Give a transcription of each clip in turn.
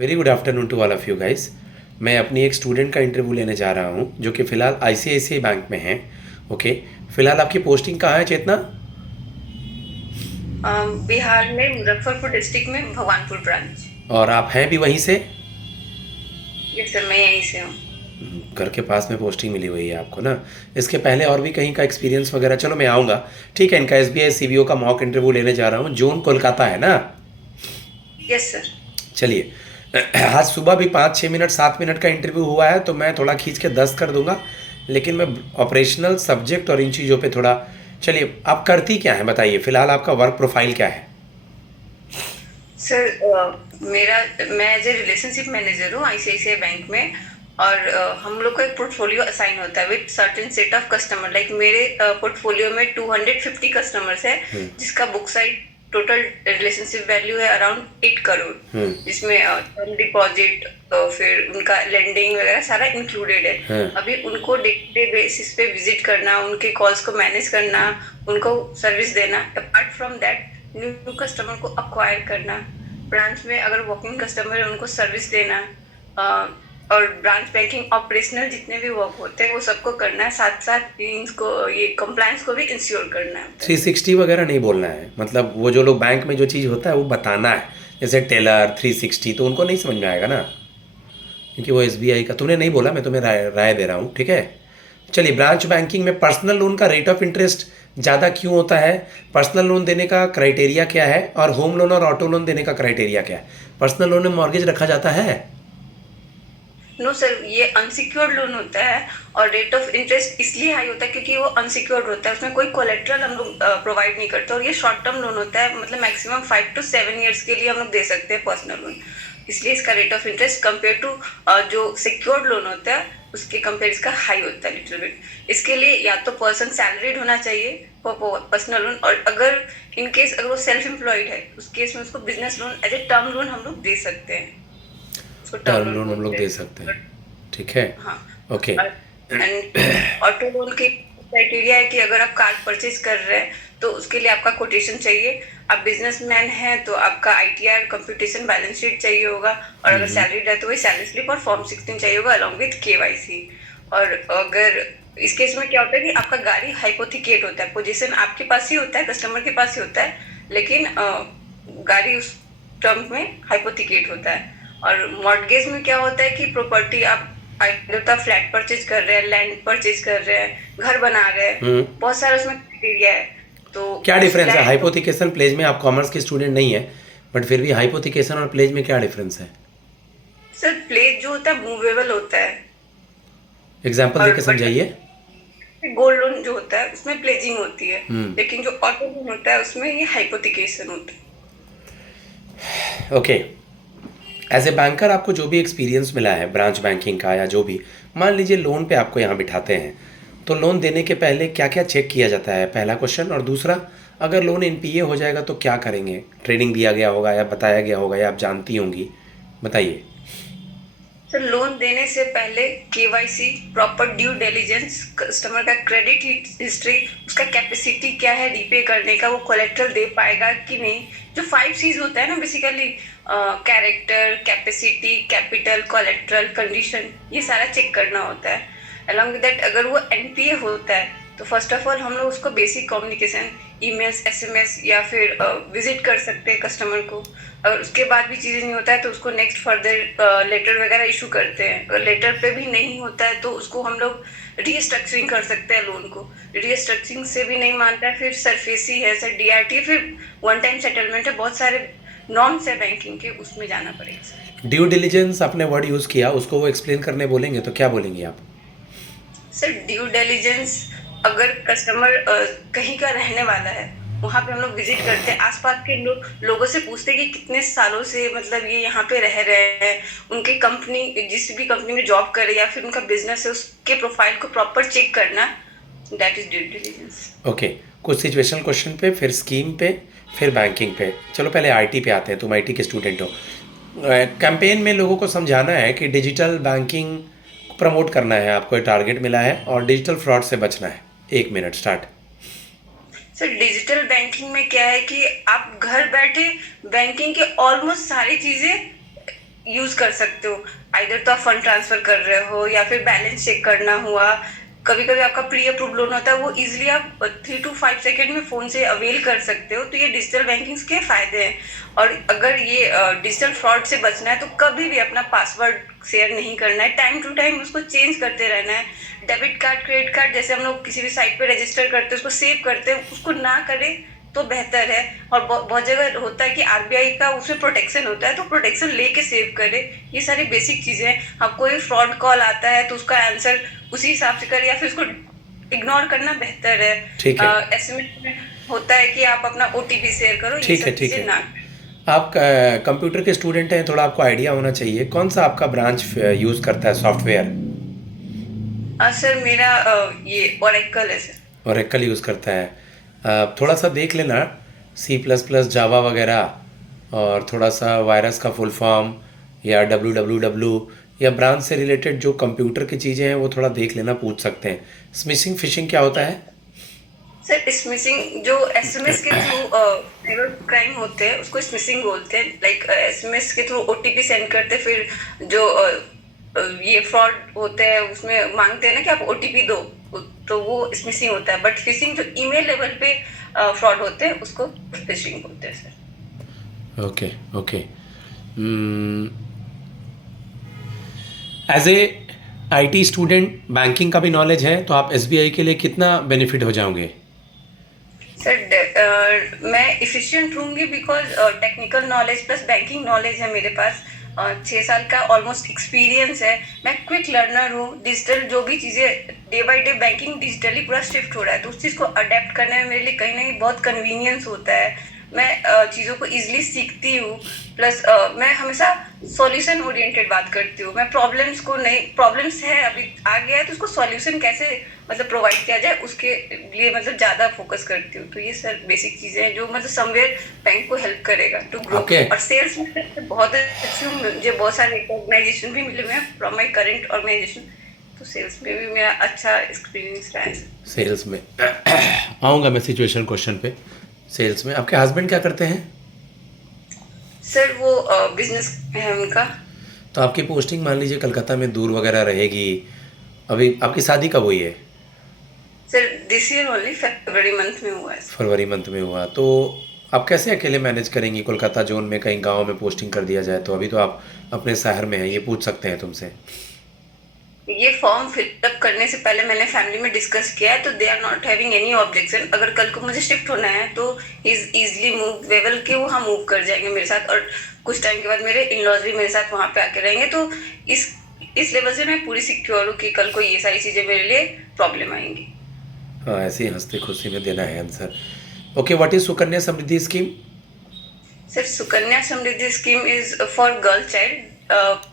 Very good afternoon to all of you guys. मैं अपनी एक स्टूडेंट का इंटरव्यू लेने जा रहा हूँ जो कि फ़िलहाल आईसीआईसीआई बैंक में है। ओके। फ़िलहाल आपकी पोस्टिंग कहाँ है चेतना? बिहार में मुजफ्फरपुर डिस्ट्रिक्ट में भगवानपुर ब्रांच। और आप हैं भी वहीं से? यस सर, मैं यहीं से हूँ। घर के पास में पोस्टिंग मिली हुई है आपको ना। इसके पहले और भी कहीं का एक्सपीरियंस वगैरह, चलो मैं आऊँगा। ठीक है, इनका एसबीआई सीवीओ का मॉक इंटरव्यू लेने जा रहा हूँ, जोन कोलकाता है ना। Yes sir. चलिए। आज सुबह भी 5-6 मिनट 7 मिनट का इंटरव्यू हुआ है तो मैं थोड़ा खींच के 10 कर दूंगा। लेकिन मैं ऑपरेशनल सब्जेक्ट और इन चीज़ों पे थोड़ा। चलिए, आप करती क्या है बताइए, फिलहाल आपका वर्क प्रोफाइल क्या है? सर मेरा मैं एज ए रिलेशनशिप मैनेजर हूँ आईसीआईसीआई बैंक में। और हम लोग को एक पोर्टफोलियो असाइन होता है with certain set of customer. Like मेरे पोर्टफोलियो में 250 कस्टमर्स है, जिसका book side total relationship value है अराउंड 8 करोड़, हम्म। जिसमें टर्म डिपॉजिट फिर उनका लेंडिंग वगैरह सारा इंक्लूडेड है। हाँ। अभी उनको डे टू डे बेसिस पे विजिट करना, उनके कॉल्स को मैनेज करना, उनको सर्विस देना, apart from that new customer को अक्वायर करना, ब्रांच में अगर वॉकिंग कस्टमर है उनको सर्विस देना, और ब्रांच बैंकिंग ऑपरेशनल जितने भी वर्क होते हैं वो सबको करना है। साथ साथ इनको ये कंप्लायंस को भी इंश्योर करना होता है। 360 वगैरह नहीं बोलना है, मतलब वो जो लोग बैंक में जो चीज़ होता है वो बताना है। जैसे टेलर 360 तो उनको नहीं समझ में आएगा ना, क्योंकि वो एसबीआई का तुमने नहीं बोला, मैं तुम्हें राय राय दे रहा हूँ, ठीक है। चलिए, ब्रांच बैंकिंग में पर्सनल लोन का रेट ऑफ इंटरेस्ट ज़्यादा क्यों होता है? पर्सनल लोन देने का क्राइटेरिया क्या है? और होम लोन और ऑटो लोन देने का क्राइटेरिया क्या है? पर्सनल लोन में मॉर्गेज रखा जाता है? नो सर, ये अनसिक्योर्ड लोन होता है। और रेट ऑफ इंटरेस्ट इसलिए हाई होता है क्योंकि वो अनसिक्योर्ड होता है, उसमें कोई कोलेट्रल हम लोग प्रोवाइड नहीं करते। और ये शॉर्ट टर्म लोन होता है, मतलब मैक्सिमम 5 to 7 ईयर्स के लिए हम लोग दे सकते हैं पर्सनल लोन। इसलिए इसका rate of interest compare to जो सिक्योर्ड लोन होता है उसके कंपेयर इसका हाई होता है लिटिल बिट। इसके लिए या तो पर्सन सैलरीड होना चाहिए पर्सनल लोन, और अगर इन केस अगर वो सेल्फ एम्प्लॉयड है उस केस में उसको business loan as a term loan हम लोग दे सकते हैं। उसको टर्म टर्म लोन लोन हम लोग बोलते दे हैं। सकते हैं। ठीक है। हाँ। ओके। एंड ऑटो लोन के क्राइटेरिया है कि अगर आप कार परचेज कर रहे हैं तो उसके लिए आपका कोटेशन चाहिए। आप बिजनेसमैन हैं तो आपका आईटीआर कंप्यूटेशन बैलेंस शीट चाहिए होगा। और अगर सैलरीड है तो वही सैलरी स्लिप और फॉर्म 16 चाहिए होगा अलॉन्ग विथ केवाईसी। और अगर इस केस में क्या होता है कि आपका गाड़ी हाइपोथिकेट होता है, पोजीशन आपके पास ही होता है, कस्टमर के पास ही होता है, लेकिन गाड़ी उस टर्म में हाइपोथिकेट होता है। और मॉर्गेज में क्या होता है कि प्रॉपर्टी आप आइदर फ्लैट परचेज कर रहे हैं, लैंड परचेज कर रहे हैं, घर बना रहे हैं, बहुत सारा उसमें क्राइटेरिया है। तो क्या उस डिफरेंस है लैंड हाइपोथिकेशन प्लेज में? आप कॉमर्स के स्टूडेंट नहीं है, बट फिर भी हाइपोथिकेशन और प्लेज में क्या डिफरेंस है? सर, प्लेस जो होता है मूवेबल होता है। एग्जाम्पल और देके बट समझाइए। गोल्ड लोन जो होता है उसमें प्लेजिंग होती है, लेकिन जो ऑटो लोन होता है उसमें ये हाइपोथिकेशन होता है। ओके। एज ए बैंकर आपको जो भी एक्सपीरियंस मिला है ब्रांच बैंकिंग का या जो भी, मान लीजिए लोन पे आपको यहाँ बिठाते हैं, तो लोन देने के पहले क्या क्या चेक किया जाता है, पहला क्वेश्चन। और दूसरा, अगर लोन एनपीए हो जाएगा तो क्या करेंगे? ट्रेनिंग दिया गया होगा या बताया गया होगा या आप जानती होंगी, बताइए। सर, लोन देने से पहले KYC, proper due diligence, customer का क्रेडिट हिस्ट्री, उसका कैपेसिटी क्या है रीपे करने का, वो कोलेट्रल दे पाएगा कि नहीं। जो 5 C's होता है ना basically, character, capacity, capital, collateral, condition, ये सारा चेक करना होता है। अलॉन्ग विद दैट अगर वो एनपीए होता है तो फर्स्ट ऑफ ऑल हम लोग उसको बेसिक कम्युनिकेशन, ईमेल्स, एसएमएस या फिर विजिट कर सकते हैं कस्टमर को। अगर उसके बाद भी चीज़ें नहीं होता है तो उसको नेक्स्ट फर्दर लेटर वगैरह इशू करते हैं। अगर लेटर पे भी नहीं होता है तो उसको हम लोग रीस्ट्रक्चरिंग कर सकते हैं लोन को। रीस्ट्रक्चरिंग से भी नहीं मानता है फिर सरफेसी है, सर डीआरटी, फिर वन टाइम सेटलमेंट है, बहुत सारे नॉर्म्स है बैंकिंग के, उसमें जाना पड़ेगा सर। ड्यू डिलिजेंस आपने वर्ड यूज़ किया, उसको वो एक्सप्लेन करने बोलेंगे तो क्या बोलेंगे आप? सर, ड्यू डिलिजेंस अगर कस्टमर कहीं का रहने वाला है, वहां पे हम लोग विजिट करते हैं, आसपास के लोगों से पूछते हैं कि कितने सालों से मतलब ये यहाँ पे रह रहे हैं, उनकी कंपनी जिस भी कंपनी में जॉब करे या फिर उनका बिजनेस है उसके प्रोफाइल को प्रॉपर चेक करना, that is due diligence. Okay. कुछ सिचुएशनल क्वेश्चन पे, फिर स्कीम पे, फिर बैंकिंग पे। चलो पहले आईटी पे आते हैं, तुम आईटी के स्टूडेंट हो। कैंपेन में लोगों को समझाना है कि डिजिटल बैंकिंग प्रमोट करना है, आपको एक टारगेट मिला है, और डिजिटल फ्रॉड से बचना है। 1 minute start. Sir, digital banking में क्या है कि आप घर बैठे बैंकिंग के ऑलमोस्ट सारी चीजें यूज कर सकते हो। आइदर तो आप फंड ट्रांसफर कर रहे हो या फिर बैलेंस चेक करना हुआ, कभी कभी आपका प्री अप्रूव लोन होता है, वो इजिली आप 3 to 5 सेकेंड में फोन से अवेल कर सकते हो। तो ये डिजिटल बैंकिंग के फायदे हैं। और अगर ये डिजिटल फ्रॉड से बचना है तो कभी भी अपना पासवर्ड शेयर नहीं करना है, टाइम टू टाइम उसको चेंज करते रहना है। डेबिट कार्ड, क्रेडिट कार्ड जैसे हम लोग किसी भी साइट पे रजिस्टर करते हैं, उसको सेव करते हैं, उसको ना करें तो बेहतर है। और बहुत जगह होता है कि आरबीआई का उसमें प्रोटेक्शन होता है, तो प्रोटेक्शन लेके सेव करे। ये सारी बेसिक चीजें हैं। हाँ, कोई फ्रॉड कॉल आता है तो उसका आंसर उसी हिसाब से करे या फिर उसको इग्नोर करना बेहतर है। ठीक है, एसएमएस में होता है कि आप अपना ओटीपी शेयर करो, ये ठीक है, सब ठीक चीजें है। ना करें। आप कंप्यूटर के स्टूडेंट हैं, थोड़ा आपको आइडिया होना चाहिए कौन सा आपका ब्रांच यूज़ करता है सॉफ्टवेयर। सर मेरा ये ओरेकल है सर। ओरेकल यूज़ करता है। थोड़ा सा देख लेना सी प्लस प्लस जावा वगैरह, और थोड़ा सा वायरस का फुल फॉर्म या डब्ल्यू या ब्रांच से रिलेटेड जो कंप्यूटर की चीज़ें हैं वो थोड़ा देख लेना, पूछ सकते हैं। स्मिशिंग फिशिंग क्या होता है? सर स्मिशिंग जो एसएमएस के थ्रू साइबर क्राइम होते हैं उसको स्मिशिंग बोलते हैं। लाइक एसएमएस के थ्रू ओटीपी सेंड करते, फिर जो ये फ्रॉड होते हैं उसमें मांगते हैं ना कि आप ओटीपी दो, तो वो स्मिशिंग होता है। बट फिशिंग जो ईमेल लेवल पे फ्रॉड होते हैं उसको फिशिंग बोलते हैं sir. Okay, okay. As a IT student banking का भी नॉलेज है, तो आप एसबीआई के लिए कितना बेनिफिट हो जाओगे? सर मैं इफिशिएंट रहूंगी because technical knowledge plus banking knowledge है मेरे पास। 6 साल का ऑलमोस्ट एक्सपीरियंस है। मैं क्विक लर्नर हूँ। डिजिटल जो भी चीज़ें day by day banking digitally पूरा शिफ्ट हो रहा है, तो उस चीज़ को अडेप्ट करने में मेरे लिए कहीं ना कहीं बहुत कन्वीनियंस होता है। मैं चीज़ों को इजीली सीखती हूँ। प्लस मैं हमेशा सॉल्यूशन ओरिएंटेड बात करती हूँ। मैं प्रॉब्लम्स को नहीं, प्रॉब्लम्स है अभी आ गया है तो उसको सॉल्यूशन कैसे मतलब प्रोवाइड किया जाए उसके लिए मतलब ज़्यादा फोकस करती हूँ। तो ये सर बेसिक चीज़ें हैं जो मतलब समवेयर बैंक को हेल्प करेगा टू ग्रो। आपके और सेल्स में बहुत अच्छी हूँ, मुझे बहुत सारे रिकॉग्नाइजेशन भी मिले हुए हैं फ्रॉम माई करेंट ऑर्गेनाइजेशन। तो सेल्स में भी मेरा अच्छा एक्सपीरियंस रहा है सर। सेल्स में आऊँगा मैं सिचुएशन क्वेश्चन पे। सेल्स में आपके हस्बैंड क्या करते हैं? सर वो बिजनेस है उनका। तो आपकी पोस्टिंग मान लीजिए कलकत्ता में दूर वगैरह रहेगी, अभी आपकी शादी कब हुई है? Sir this year only February month में हुआ है सर। फरवरी मंथ में हुआ, तो आप कैसे अकेले मैनेज करेंगी? कोलकाता जोन में कहीं गांव में पोस्टिंग कर दिया जाए तो। अभी तो आप अपने शहर में हैं, ये पूछ सकते हैं तुमसे। ये फॉर्म फिलअप करने से पहले मैंने फैमिली में डिस्कस किया है, तो they are not having any objection. अगर कल को मुझे शिफ्ट होना है तो इज इजली मूवेबल के वो हाँ मूव कर जाएंगे मेरे साथ। और कुछ टाइम के बाद मेरे इन लॉज भी मेरे साथ वहाँ पे आके रहेंगे। तो इस लेवल से मैं पूरी सिक्योर हूँ कि कल को ये सारी चीज़ें मेरे लिए प्रॉब्लम आएंगी। हाँ, ऐसे ही हंसते खुशी में देना है answer. Okay, what is Sukanya Samriddhi scheme? Sir Sukanya Samriddhi scheme is for girl child.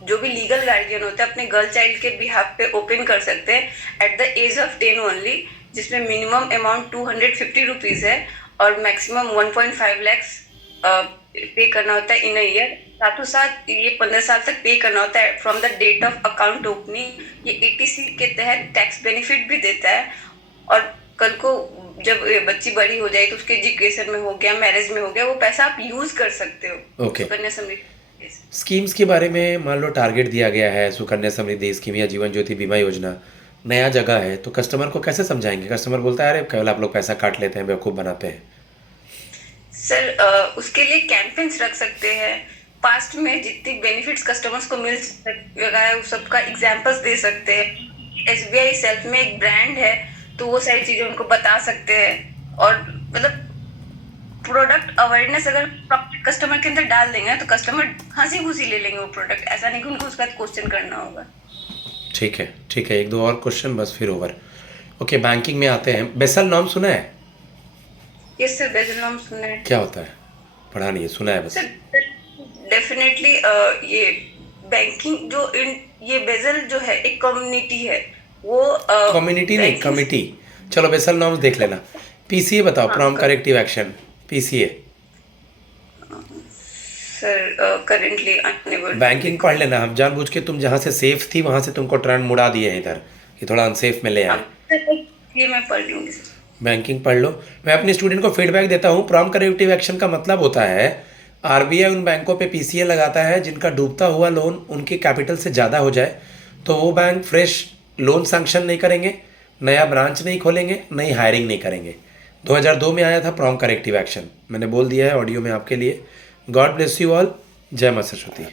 जो भी लीगल गार्जियन होते हैं अपने गर्ल चाइल्ड के बिहाफ पे ओपन कर सकते हैं at the age of 10 only, जिसमें मिनिमम अमाउंट 250 रुपीज है और मैक्सिमम 1.5 लैक्स पे करना होता है इन अ ईयर। साथों साथ ये 15 साल तक पे करना होता है from the date of account opening. ये एटीसी के तहत टैक्स बेनिफिट भी देता है। और कल को जब ये बच्ची बड़ी हो जाए तो उसके एजुकेशन में हो गया, मैरिज में हो गया, वो पैसा आप यूज कर सकते हो ओके, सुकन्या समृद्धि से। स्कीम्स के बारे में मान लो टारगेट दिया गया है, सुकन्या समृद्धि स्कीम या जीवन ज्योति बीमा योजना, नया जगह है तो कस्टमर को कैसे समझाएंगे? कस्टमर बोलता है अरे केवल आप लोग पैसा काट लेते हैं, बेवकूफ़ बनाते हैं। सर उसके लिए कैंपेन्स रख सकते हैं। पास्ट में जितनी बेनिफिट्स कस्टमर्स को मिल लगा है उस सबका एग्जांपल्स दे सकते हैं। एसबीआई सेल्फ में एक ब्रांड है तो वो सारी चीजें उनको बता सकते हैं। और मतलब प्रोडक्ट अवेयरनेस अगर प्रॉपर कस्टमर के अंदर डाल देंगे तो कस्टमर हंसी खुशी ले लेंगे वो प्रोडक्ट। ऐसा नहीं कि उनको उसका क्वेश्चन करना होगा। ठीक है, ठीक है, एक दो और क्वेश्चन बस फिर ओवर। ओके, बैंकिंग में आते हैं। बेसल नॉर्म सुना है? ये सर बेजल नाम सुना है। क्या होता है? पढ़ा नहीं है, सुना है बस। सर डेफिनेटली ये बैंकिंग जो ये बेजल जो है एक कम्युनिटी है। वो कम्युनिटी नहीं, बैंकिंग कमिटी। चलो बेसल नॉर्म्स देख लेना। पीसीए बताओ, हाँ prompt corrective action, PCA. Sir currently unable. Banking पढ़ लेना, हम जानबूझ के तुम जहाँ से सेफ थी वहाँ से तुमको टर्न मुड़ा दिए हैं इधर, कि थोड़ा अनसेफ में ले आए। ये मैं पढ़ लूंगी सर। बैंकिंग पढ़ लो। मैं अपने स्टूडेंट को फीडबैक देता हूँ, प्रॉम करेक्टिव एक्शन का मतलब होता है आरबीआई उन बैंकों पे पीसीए लगाता है जिनका डूबता हुआ लोन उनके कैपिटल से ज़्यादा हो जाए, तो वो बैंक फ्रेश लोन सैंक्शन नहीं करेंगे, नया ब्रांच नहीं खोलेंगे, नई हायरिंग नहीं करेंगे। 2002 में आया था प्रॉम्प्ट करेक्टिव एक्शन, मैंने बोल दिया है ऑडियो में आपके लिए। God bless you all. जय मां सरस्वती।